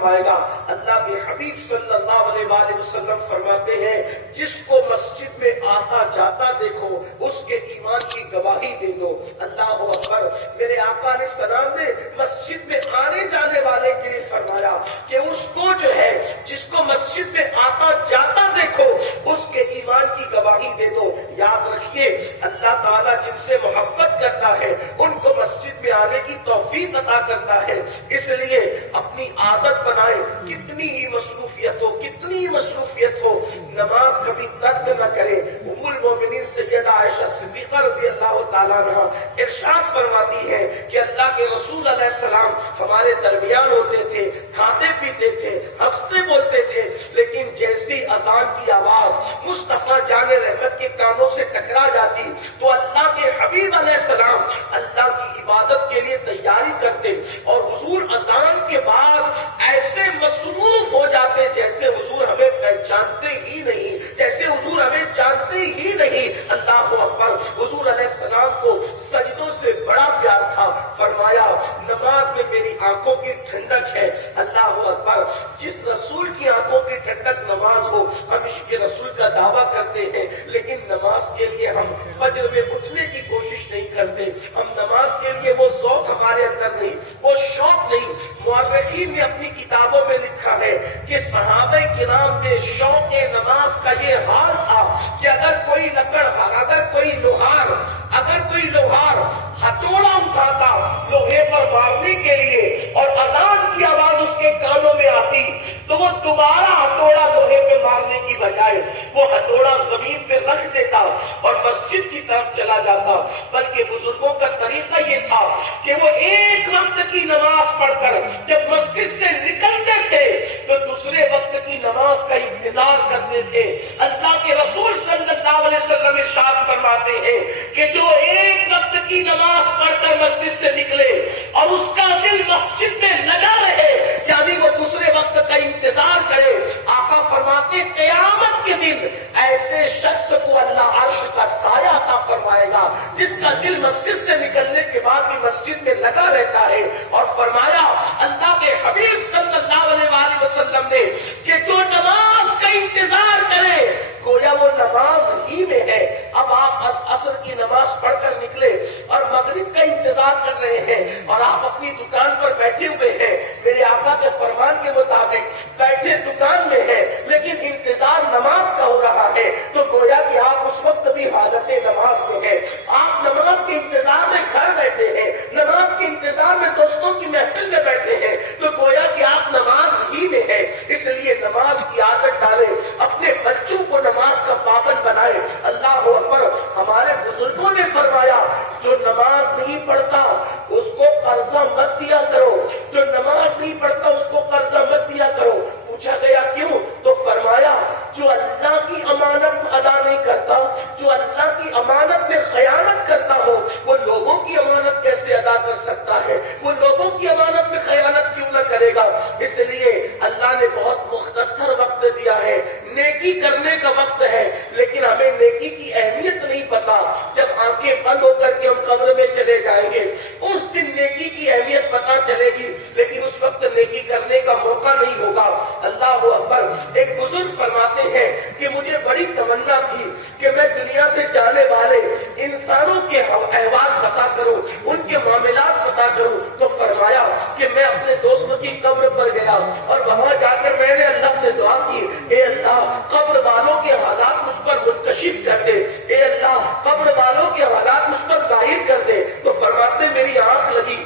فرمائے گا۔ اللہ کے حبیب صلی اللہ علیہ وآلہ وسلم فرماتے ہیں جس کو مسجد میں آتا جاتا دیکھو اس کے ایمان کی گواہی دے دو۔ اللہ اکبر۔ میرے آقا علیہ السلام نے مسجد میں آنے جانے والے کے لیے فرمایا کہ اس کو جو ہے جس کو مسجد میں آتا جاتا دیکھو اس کے ایمان کی گواہی دے دو۔ یاد رکھیے اللہ تعالیٰ جن سے محبت کرتا ہے ان کو مسجد میں آنے کی توفیق عطا کرتا ہے۔ اس لیے اپنی عادت بنائے، کتنی ہی مصروفیت ہو، کتنی ہی مصروفیت ہو، نماز کبھی ترک نہ کرے۔ ام المومنین سیدہ عائشہ صدیقہ رضی اللہ تعالیٰ عنہا ارشاد فرماتی ہے کہ اللہ کے رسول علیہ السلام ہمارے درمیان ہوتے تھے، کھاتے پیتے تھے، ہنستے بولتے تھے، لیکن جیسی اذان کی آواز مصطفیٰ جان رحمت کے کانوں سے ٹکرا جاتی تو اللہ کے حبیب علیہ السلام اللہ کی عبادت کے لیے تیاری کرتے اور حضور اذان کے بعد ایسے مصروف ہو جاتے جیسے حضور ہمیں پہچانتے ہی نہیں، جیسے حضور ہمیں جانتے ہی نہیں۔ اللہ اکبر۔ حضور علیہ السلام کو سجدوں سے بڑا پیار تھا، فرمایا نماز میں میری آنکھوں کی ٹھنڈک ہے۔ اللہ اکبر۔ جس رسول کی آنکھوں کی ٹھنڈک نماز ہو، ہم عشق رسول کا دعویٰ کرتے ہیں لیکن نماز کے لیے ہم فجر میں اٹھنے کی کوشش نہیں کرتے، ہم نماز کے لیے وہ ذوق ہمارے اندر نہیں، وہ شوق نہیں۔ مورخین نے اپنی کتابوں میں لکھا ہے کہ صحابہ کرام میں شوق نماز کا یہ حال تھا کہ اگر کوئی لوہار ہتھوڑا اٹھاتا لوہے پر مارنے کے لیے اور اذان کی آواز اس کے کانوں میں آتی تو وہ دوبارہ ہتھوڑا لوہے پہ مارنے کی بجائے وہ ہتھوڑا زمین پہ رکھ دیتا اور مسجد کی طرف چلا جاتا۔ بلکہ بزرگوں کا طریقہ یہ تھا کہ وہ ایک وقت کی نماز پڑھ کر جب مسجد سے نکلتے تھے تو دوسرے وقت کی نماز کا انتظار کرتے تھے۔ اللہ کے رسول صلی اللہ علیہ وسلم ارشاد فرماتے ہیں کہ جو ایک وقت کی نماز پڑھ کر مسجد سے نکلے اور اس کا دل مسجد میں لگا رہے، یعنی وہ دوسرے وقت کا انتظار کرے، آقا فرماتے قیامت کے دن ایسے شخص کو اللہ عرش کا سایہ عطا فرمائے گا جس کا دل مسجد سے نکلنے کے بعد بھی مسجد میں لگا رہتا ہے۔ اور فرمایا اللہ کے حبیب صلی اللہ علیہ وآلہ وسلم نے کہ جو نماز کا انتظار کرے گویا وہ نماز ہی میں ہے۔ اب آپ عصر کی نماز پڑھ کر نکلے اور مغرب کا انتظار کر رہے ہیں اور آپ اپنی دکان پر بیٹھے ہوئے ہیں، میرے آقا کے فرمان کے مطابق بیٹھے دکان میں ہیں لیکن انتظار نماز کا ہو رہا ہے، تو گویا کہ آپ اس وقت بھی حالت نماز میں ہیں۔ آپ نماز کے انتظار میں گھر بیٹھے ہیں، نماز کے انتظار میں دوستوں کی محفل میں بیٹھے ہیں، تو گویا کہ آپ نماز ہی میں ہیں۔ اس لیے نماز کی عادت ڈالیں، اپنے بچوں کو نماز کا پابند بنائے۔ اللہ اکبر۔ ہمارے بزرگوں نے فرمایا جو نماز نہیں پڑھتا اس کو قرضہ مت دیا کرو، جو نماز نہیں پڑھتا اس کو قرضہ مت دیا کرو۔ پوچھا گیا کیوں؟ تو فرمایا جو اللہ کی امانت ادا نہیں کرتا، جو اللہ کی امانت میں خیانت کرتا ہو، وہ لوگوں کی امانت کیسے ادا کر سکتا ہے؟ وہ لوگوں کی امانت میں خیانت کیوں نہ کرے گا؟ اس لیے اللہ نے بہت مختصر وقت دیا ہے، نیکی کرنے کا وقت ہے، لیکن ہمیں نیکی کی اہمیت نہیں پتا۔ جب آنکھیں بند ہو کر کے ہم قبر میں چلے جائیں گے اس دن نیکی کی اہمیت پتا چلے گی، لیکن اس وقت نیکی کرنے کا موقع نہیں ہوگا۔ اللہ اکبر۔ ایک بزرگ فرماتے ہیں کہ مجھے بڑی تمنا تھی کہ میں دنیا سے جانے والے انسانوں کے احوال پتا کروں، ان کے معاملات پتا کروں، تو فرمایا کہ میں اپنے دوست کی قبر پر گیا اور وہاں جا کر میں نے اللہ سے دعا کی، اے اللہ قبر والوں کے حالات مجھ پر منکشف کر دے، اے اللہ قبر والوں کے حالات مجھ پر ظاہر کر دے۔ تو فرماتے میری آنکھ لگی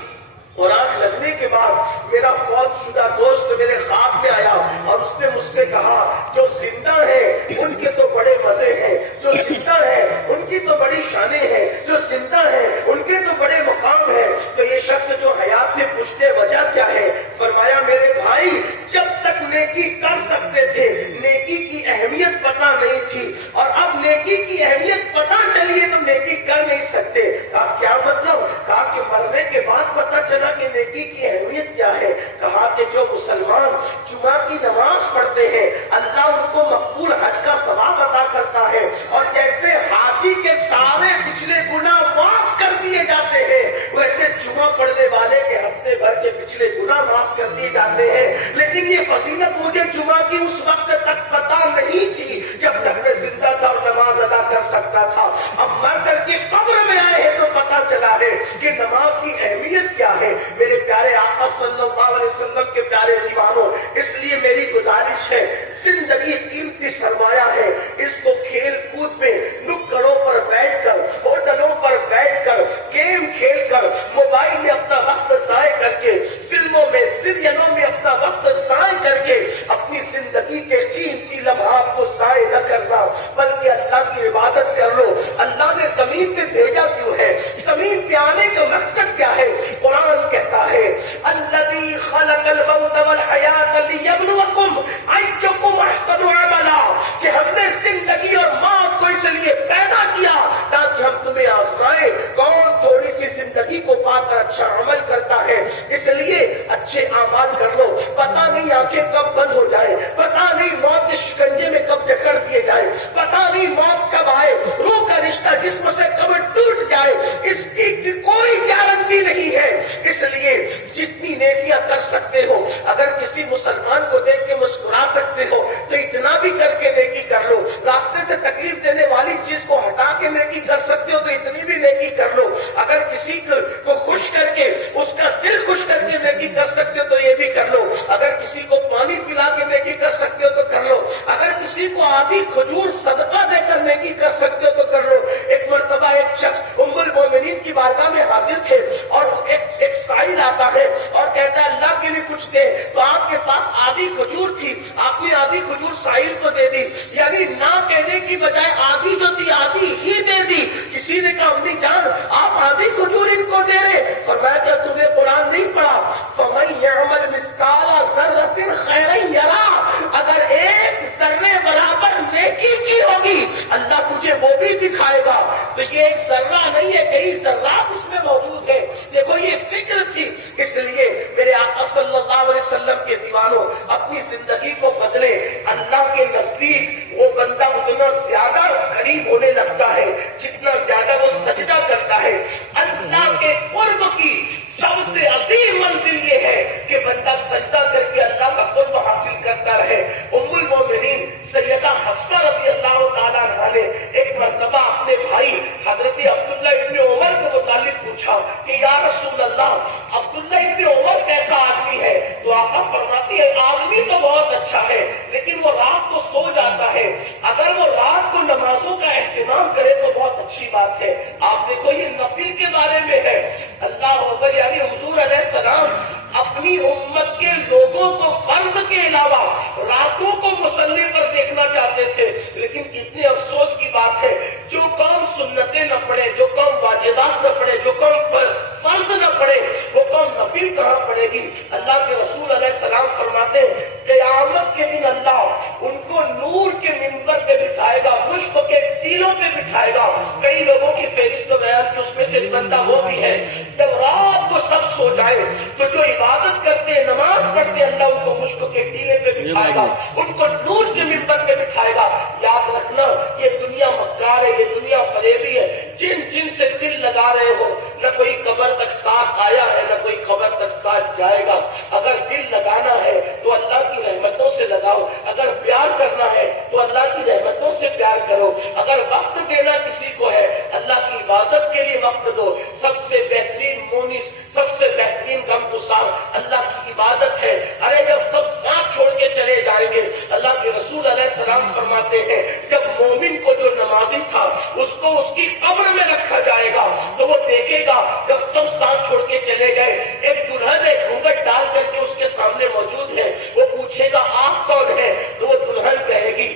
اور آنکھ لگنے کے بعد میرا فوت شدہ دوست میرے خواب میں آیا اور اس نے مجھ سے کہا جو زندہ ہیں ان کے تو بڑے مزے ہیں، جو زندہ ہیں ان کی تو بڑی شانیں ہیں، جو زندہ ہیں ان کے تو بڑے مقام ہیں، تو یہ شخص جو حیات سے پوچھتے وجہ کیا ہے؟ فرمایا میرے بھائی جب تک نیکی کر سکتے تھے، نیکی کی اہمیت پتہ نہیں تھی، اور اب نیکی کی اہمیت پتہ چلی ہے تو نیکی کر نہیں سکتے۔ کہا کیا مطلب؟ کہا کہ مرنے کے بعد پتہ چلا کہ نیکی کی اہمیت کیا ہے۔ کہا کہ جو مسلمان جمعہ کی نماز پڑھتے ہیں اللہ ان کو مقبول حج کا ثواب عطا کرتا ہے، اور جیسے حاجی کے سارے پچھلے گناہ معاف کر دیے جاتے ہیں ویسے جمعہ پڑھنے والے کے ہفتے بھر کے پچھلے گناہ معاف کر دیے جاتے ہیں۔ لیکن یہ فضیلت مجھے جمعہ کی اس وقت تک پتہ نہیں تھی جب تک میں زندہ تھا اور نماز ادا کر سکتا تھا۔ اب مر کر کے قبر میں آئے ہیں تو پتہ چلا ہے کہ نماز کی اہمیت کیا ہے۔ میرے پیارے آقا صلی اللہ علیہ وسلم کے پیارے دیوانوں، اس لیے میری گزارش ہے، زندگی قیمتی سرمایہ ہے، اس کو کھیل کود میں نکڑوں پر بیٹھ کر، ہوٹلوں پر بیٹھ کر، گیم کھیل کر، موبائل میں اپنا وقت ضائع کر کے، فلموں میں سیریلوں میں اپنا وقت ضائع کر کے اپنی زندگی کے قیمتی لمحات کو ضائع نہ کرنا، بلکہ اللہ کی عبادت کر لو۔ اللہ نے زمین پہ بھیجا کیوں ہے؟ زمین پہ آنے کا مقصد کیا ہے؟ قرآن کہتا ہے الذی خلق الموت والحیات لیبلوکم ایکم احسن عملا، کہ ہم نے زندگی اور موت کو اس لیے پیدا کیا تاکہ ہم تمہیں آزمائے کون تھوڑی سی زندگی کو پا کر اچھا عمل کرتا ہے۔ اس لیے اچھے اعمال کر لو، پتہ نہیں آنکھیں کب بند ہو جائے، پتہ نہیں موت کے شکنجے میں کب جکڑ دیے جائے، پتہ نہیں موت کب آئے، روح کا رشتہ جسم سے کب ٹوٹ جائے، اس کی کوئی گارنٹی نہیں ہے۔ اس لیے جتنی نیکیاں کر سکتے ہو، اگر کسی مسلمان کو دیکھ کے مسکرا سکتے ہو تو اتنا بھی کر کے نیکی کر لو۔ راستے سے تکلیف دینے والی چیز کو ہٹا کے نیکی کر سکتے ہو تو اتنی بھی نیکی کر لو۔ اگر کسی کو خوش کر کے اس کا دل خوش کر کے نیکی کر سکتے ہو تو یہ بھی کر لو۔ اگر کسی کو پانی پلا کے نیکی کر سکتے ہو تو کر لو۔ اگر کسی کو آدھی کھجور صدقہ دے کر نیکی کر سکتے ہو تو کر لو۔ ایک مرتبہ ایک شخص ام المومنین کی بارگاہ میں حاضر تھے اور ایک سائل آتا ہے اور کہتا ہے اللہ کے لیے کچھ دے، تو آپ کے پاس آدھی کھجور تھی، آپ نے آدھی کھجور سائل کو دے دی، یعنی نہ کہنے کی بجائے آدھی جو تھی آدھی ہی دے دی۔ کسی نے کہا امی جان آپ آدھی کھجور ان کو دے رہے، فرمایا کیا تمہیں قرآن نہیں پڑھا؟ فَمَن يَعْمَلْ مِثْقَالَ ذَرَّةٍ خَيْرًا يَرَهُ، اگر ایک ذرے برابر نیکی کی ہوگی اللہ تجھے وہ بھی دکھائے گا۔ تو یہ ایک ذرہ نہیں ہے، کئی ذرات اس میں موجود ہے۔ دیکھو یہ فکر تھی۔ اس لیے میرے آقا صلی اللہ علیہ وسلم کے دیوانوں اپنی زندگی کو بدلے۔ اللہ کے نزدیک وہ بندہ اتنا زیادہ قریب ہونے لگتا ہے جتنا زیادہ وہ سجدہ کرتا ہے۔ اللہ کے قرب کی سب سے عظیم منزل یہ ہے کہ بندہ سجدہ کر کے اللہ کا قرب حاصل کرتا رہے۔ ام المومنین سیدہ حفصہ رضی اللہ تعالیٰ عنہا نے ایک مرتبہ اپنے بھائی حضرت عبداللہ ابن عمر کے متعلق پوچھا کہ یا رسول اللہ عبداللہ ابن عمر کیسا آدمی ہے؟ تو آقا فرماتی ہے آدمی تو بہت اچھا ہے لیکن وہ رات کو سو جاتا ہے، اگر وہ رات کو نمازوں کا اہتمام کرے تو بہت اچھی بات ہے۔ آپ دیکھو یہ نفل کے بارے میں ہے۔ اللہ اکبر، یعنی حضور علیہ السلام اپنی امت کے لوگوں کو فرض کے علاوہ راتوں کو مصلی پر دیکھنا چاہتے تھے، لیکن اتنے افسوس کی بات ہے جو قوم سنتیں نہ پڑھے، جو قوم واجبات نہ پڑھے، جو قوم فرض نہ پڑھے، وہ قوم نفل کہاں پڑے گی؟ اللہ کے رسول علیہ السلام فرماتے ہیں قیامت کے دن اللہ ان کو نور کے منبر پہ بٹھائے گا، مشک کے تیلوں پہ بٹھائے گا۔ کئی لوگوں کی فہرست بیان کی، اس میں سے بندہ وہ بھی ہے جب رات کو سب سو جائے تو جو عبادت کرتے نماز پڑھتے اللہ ان کو مشک کے ٹیلے پہ بٹھائے گا، ان کو نور کے منبر پہ بٹھائے گا۔ یاد رکھنا یہ دنیا مکار ہے، یہ دنیا فریبی ہے۔ جن سے دل لگا رہے ہو نہ کوئی قبر تک ساتھ آیا ہے نہ کوئی قبر تک ساتھ جائے گا۔ اگر دل لگانا ہے تو اللہ کی رحمتوں سے لگاؤ، اگر پیار کرنا ہے تو اللہ کی رحمتوں سے پیار کرو، اگر وقت دینا کسی کو ہے اللہ کی عبادت کے لیے وقت دو۔ سب سے بہترین مونس، سب سے بہترین غمگسار اللہ کی عبادت ہے۔ ارے جب سب ساتھ چھوڑ کے چلے جائیں گے، اللہ کے رسول علیہ السلام فرماتے ہیں جب مومن کو جو نمازی تھا اس کو اس کی قبر میں رکھا جائے گا تو وہ دیکھے گا جب سب ساتھ چھوڑ کے چلے گئے ایک دلہن ایک گھونگھٹ ڈال کر کے اس کے سامنے موجود ہے، وہ پوچھے گا آپ کون ہے؟ تو وہ دلہن کہے گی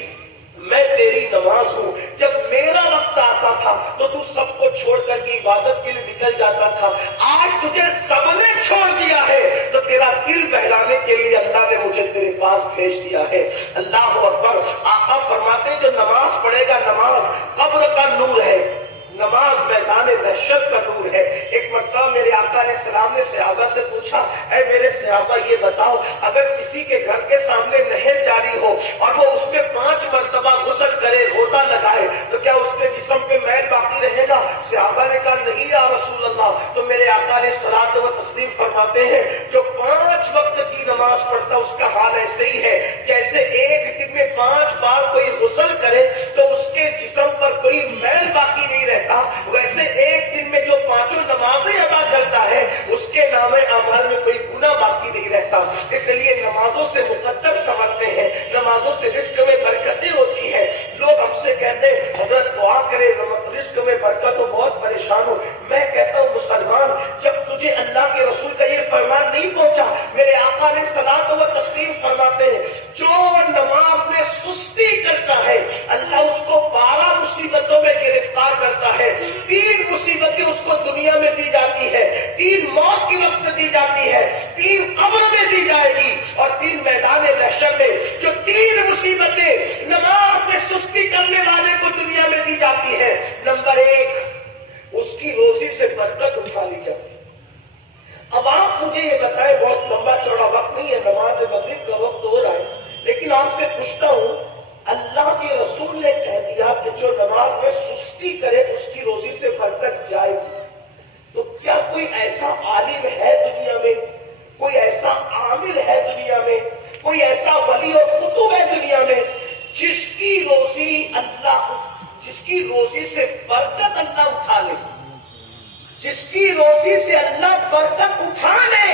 میں تیری نماز ہوں، جب میرا وقت آتا تھا تو تو سب کو چھوڑ کر کے عبادت کے لیے نکل جاتا تھا، آج تجھے سب نے چھوڑ دیا ہے تو تیرا دل بہلانے کے لیے اللہ نے مجھے تیرے پاس نماز بھیج دیا ہے۔ اللہ اکبر۔ آقا فرماتے ہیں جو نماز پڑھے گا، نماز قبر کا نور ہے، نماز میدان محشر کا نور ہے۔ ایک مرتبہ میرے آقا علیہ السلام نے صحابہ سے پوچھا، اے میرے صحابہ یہ بتاؤ، اگر کسی کے گھر کے سامنے نہر جاری ہو اور وہ اس میں 5 مرتبہ غسل کرے، غوطہ لگائے، تو کیا اس کے جسم پہ میل باقی رہے گا؟ صحابہ نے کہا نہیں یا رسول اللہ۔ تو میرے آقا علیہ الصلوۃ والتسلیم فرماتے ہیں جو 5 وقت کی نماز پڑھتا اس کا حال ایسے ہی ہے جیسے ایک دن میں 5 بار کوئی غسل کرے تو اس کے جسم پر کوئی میل باقی نہیں رہتا، ویسے ایک دن میں جو 5 نمازیں ادا کرتا ہے اس کے نام اعمال میں کوئی گناہ باقی نہیں رہتا۔ اس لیے نمازوں سے مقدر سمجھتے ہیں، نمازوں سے رزق میں برکتیں ہوتی ہیں۔ لوگ ہم سے کہتے ہیں حضرت دعا کرے رزق میں برکت ہو، بہت پریشان ہو۔ میں کہتا ہوں مسلمان، جب تجھے اللہ کے رسول کا یہ فرمان نہیں پہنچا، میرے آقا نے صلوات و تسلیم فرماتے ہیں جو نماز میں سستی کرتا ہے اللہ اس کو 12 مصیبتوں میں گرفتار کرتا ہے۔ 3 مصیبتیں اس کو دنیا میں دی جاتی ہے، 3 موت کی وقت دی جاتی ہے، 3 قبر میں دی جائے گی اور 3 میدان محشر میں۔ جو 3 مصیبتیں نماز میں سستی کرنے والے کو دنیا میں دی جاتی ہے، نمبر 1 اس کی روزی سے برکت اٹھا لی جاتی ہے۔ اب آپ مجھے یہ بتائیں، بہت لمبا چوڑا وقت نہیں ہے، نماز مغرب کا وقت ہو رہا ہے، لیکن آپ سے پوچھتا ہوں اللہ کے رسول نے کہہ دیا کہ جو نماز میں سستی کرے اس کی روزی سے برکت جائے گی، تو کیا کوئی ایسا عالم ہے دنیا میں، کوئی ایسا عامل ہے دنیا میں، کوئی ایسا ولی اور قطب ہے دنیا میں جس کی روزی سے برکت اللہ اٹھا لے، جس کی روزی سے اللہ برکت اٹھا لے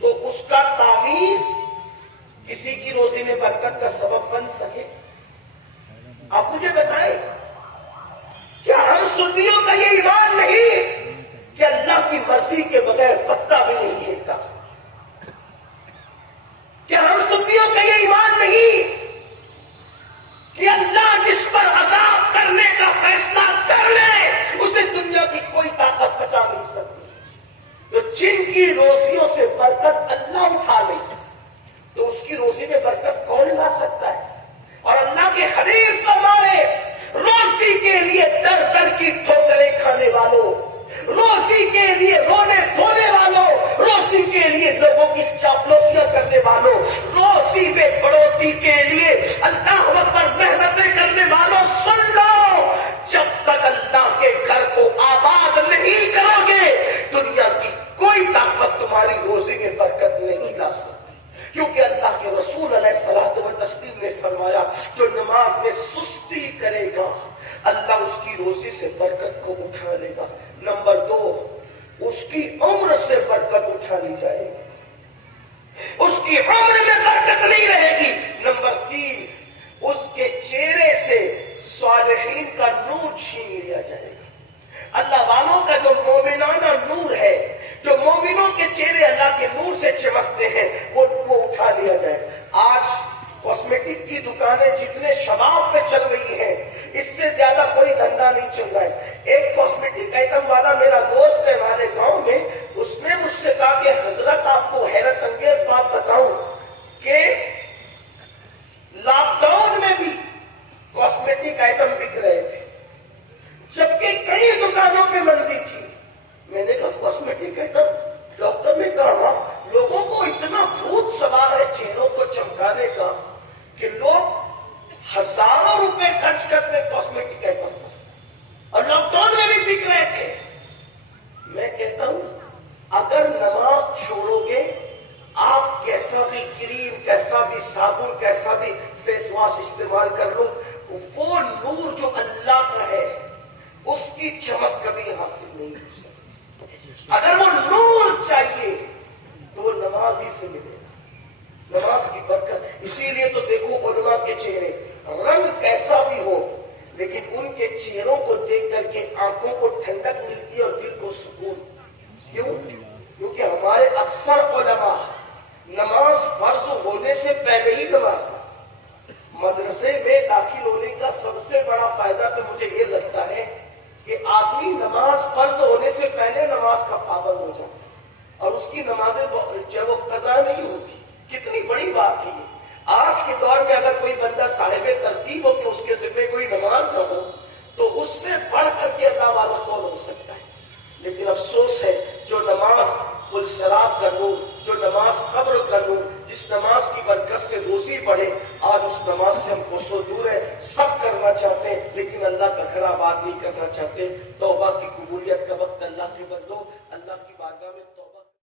تو اس کا تعویذ کسی کی روزی میں برکت کا سبب بن سکے؟ آپ مجھے بتائیں، کیا ہم سنیوں کا یہ ایمان نہیں کہ اللہ کی مرضی کے بغیر پتا بھی نہیں ہلتا؟ کیا ہم سنیوں کا یہ ایمان نہیں کہ اللہ جس پر عذاب کرنے کا فیصلہ کر لے اسے دنیا کی کوئی طاقت بچا نہیں سکتی؟ تو جن کی روزیوں سے برکت اللہ اٹھا لے تو اس کی روزی میں برکت کون لا سکتا ہے؟ اور اللہ کے حدیث فرمائے روزی کے لیے در در کی ٹھوکریں کھانے والوں، روزی کے لیے رونے دھونے والوں، روزی کے لیے لوگوں کی چاپلوسیاں کرنے والوں، روزی میں بڑھوتری کے لیے اللہ اکبر محنتیں کرنے والوں، سن لو، جب تک اللہ کے گھر کو آباد نہیں کرو گے دنیا کی کوئی طاقت تمہاری روزی میں برکت نہیں لا سکتی، کیونکہ اللہ کے رسول علیہ الصلوۃ والتسلیم نے فرمایا جو نماز میں سستی کرے گا اللہ اس کی روزی سے برکت کو اٹھا لے گا۔ نمبر 2 اس کی عمر سے برکت اٹھا لی جائے گی، اس کی عمر میں برکت نہیں رہے گی۔ نمبر 3 اس کے چہرے سے صالحین کا نور چھین لیا جائے گا۔ اللہ والوں کا جو مومنانہ نور ہے، جو مومنوں کے چہرے اللہ کے نور سے چمکتے ہیں، وہ اٹھا لیا جائے۔ آج کاسمیٹک کی دکانیں جتنے شباب پہ چل رہی ہیں اس سے زیادہ کوئی دھندا نہیں چل رہا ہے۔ ایک کاسمیٹک آئٹم والا میرا دوست ہے ہمارے گاؤں میں، اس نے مجھ سے کہا کہ حضرت آپ کو حیرت انگیز بات بتاؤں کہ لاک ڈاؤن میں بھی کاسمیٹک آئٹم بک رہے تھے جبکہ کئی دکانوں پہ مندی تھی۔ میں نے کہا کاسمیٹک آئٹم؟ ڈاکٹر نے کہا لوگوں کو اتنا بھوت سوار ہے چہروں کو چمکانے کا کہ لوگ ہزاروں روپے خرچ کرتے کاسمیٹک آئٹم پر، اور لاک ڈاؤن میں بھی بک رہے تھے۔ میں کہتا ہوں اگر نماز چھوڑو گے آپ کیسا بھی کریم، کیسا بھی صابن، کیسا بھی فیس واش استعمال کر لو، وہ نور جو اللہ کا ہے اس کی چمک کبھی حاصل نہیں ہو سکتی۔ اگر وہ نور چاہیے تو وہ نماز ہی سے ملے گا، نماز کی برکت۔ اسی لیے تو دیکھو علماء کے چہرے رنگ کیسا بھی ہو لیکن ان کے چہروں کو دیکھ کر کے آنکھوں کو ٹھنڈک ملتی ہے اور دل کو سکون۔ کیوں؟ کیونکہ ہمارے اکثر علماء نماز فرض ہونے سے پہلے ہی نماز پڑھتے۔ مدرسے میں داخل ہونے کا سب سے بڑا فائدہ تو مجھے یہ لگتا ہے کہ آدمی نماز فرض ہونے سے پہلے نماز کا پابند ہو جاتا ہے اور اس کی نمازیں جب وہ قضا نہیں ہوتی، کتنی بڑی بات ہے یہ۔ آج کے دور میں اگر کوئی بندہ صاحب ترتیب ہو کہ اس کے ذمہ کوئی نماز نہ ہو تو اس سے بڑھ کر کے اللہ والا کون ہو سکتا ہے؟ لیکن افسوس ہے جو نماز الصلاۃ کا نور، جو نماز قبر کا نور، جس نماز کی برکت سے روزی بڑھے، آج اس نماز سے ہم کوسوں دور ہے۔ سب کرنا چاہتے ہیں لیکن اللہ کا گھر آباد نہیں کرنا چاہتے۔ توبہ کی قبولیت کا وقت اللہ کے بندو، اللہ کی بارگاہ میں